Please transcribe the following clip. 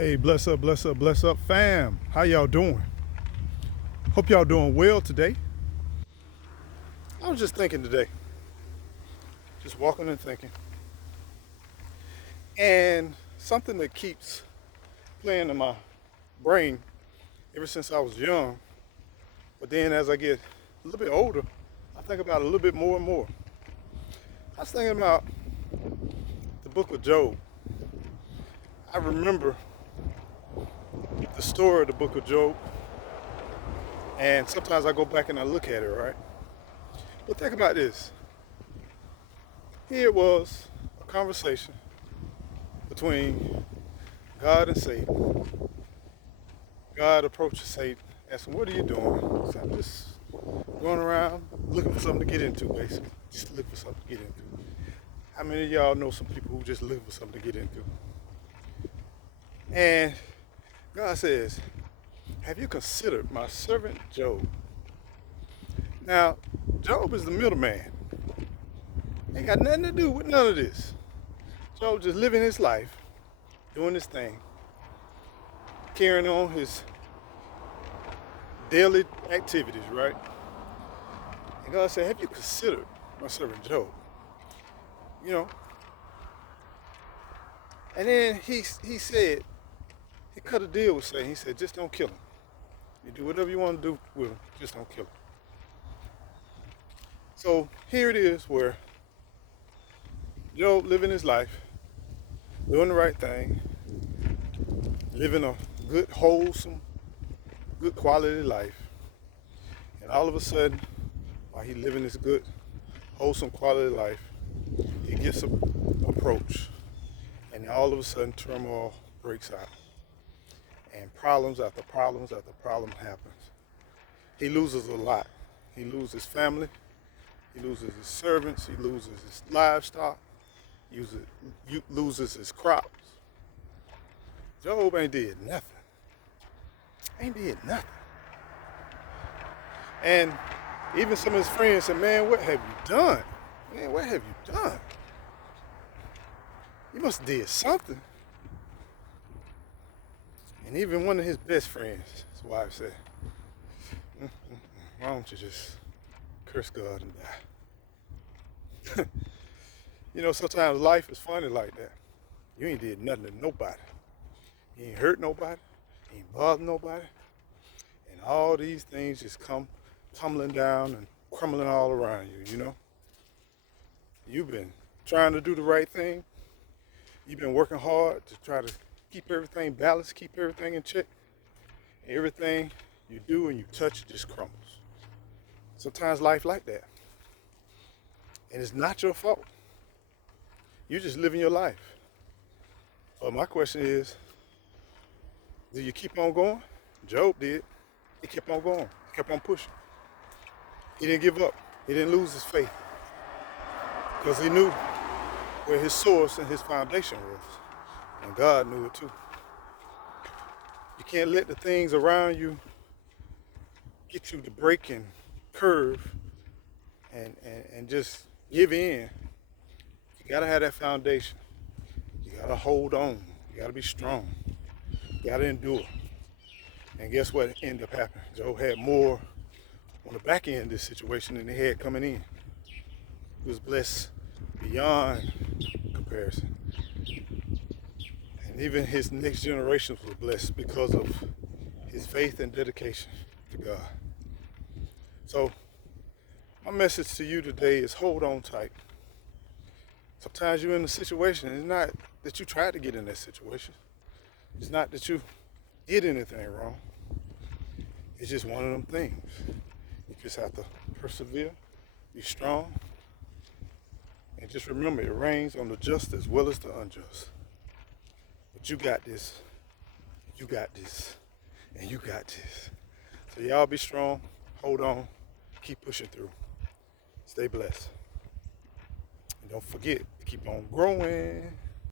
Hey, bless up, bless up, bless up, fam. How y'all doing? Hope y'all doing well today. I was just thinking today, just walking and thinking. And something that keeps playing in my brain ever since I was young, but then as I get a little bit older, I think about it a little bit more and more. I was thinking about the book of Job. I remember the story of the book of Job, and sometimes I go back and I look at it, right? But think about this. Here it was, a conversation between God and Satan. God approaches Satan, asks him, "What are you doing?" He said, "I'm just going around looking for something to get into, basically. Just looking for something to get into." How many of y'all know some people who just looking for something to get into? And God says, "Have you considered my servant Job?" Now, Job is the middleman. Ain't got nothing to do with none of this. Job just living his life, doing his thing, carrying on his daily activities, right? And God said, "Have you considered my servant Job?" You know. And then he said, he cut a deal with Satan. He said, "Just don't kill him. You do whatever you want to do with him, just don't kill him." So here it is where Job living his life, doing the right thing, living a good, wholesome, good quality life. And all of a sudden, while he living this good, wholesome quality life, he gets approached. And all of a sudden, turmoil breaks out. And problems after problems after problem happens. He loses a lot. He loses family. He loses his servants. He loses his livestock. He loses his crops. Job ain't did nothing. Ain't did nothing. And even some of his friends said, "Man, what have you done? Man, what have you done? You must have did something." And even one of his best friends, his wife said, "Why don't you just curse God and die?" You know, sometimes life is funny like that. You ain't did nothing to nobody. You ain't hurt nobody. You ain't bothered nobody. And all these things just come tumbling down and crumbling all around you, you know? You've been trying to do the right thing. You've been working hard to try to keep everything balanced, keep everything in check. Everything you do and you touch just crumbles. Sometimes life like that. And it's not your fault. You're just living your life. But my question is, do you keep on going? Job did. He kept on going. He kept on pushing. He didn't give up. He didn't lose his faith. Because he knew where his source and his foundation was. And God knew it too. You can't let the things around you get you to break and curve and just give in. You gotta have that foundation. You gotta hold on. You gotta be strong. You gotta endure. And guess what ended up happening? Job had more on the back end of this situation than he had coming in. He was blessed beyond comparison. And even his next generations were blessed because of his faith and dedication to God. So my message to you today is hold on tight. Sometimes you're in a situation, it's not that you tried to get in that situation. It's not that you did anything wrong. It's just one of them things. You just have to persevere, be strong, and just remember it rains on the just as well as the unjust. But you got this, you got this, and you got this. So y'all be strong, hold on, keep pushing through. Stay blessed. And don't forget to keep on growing.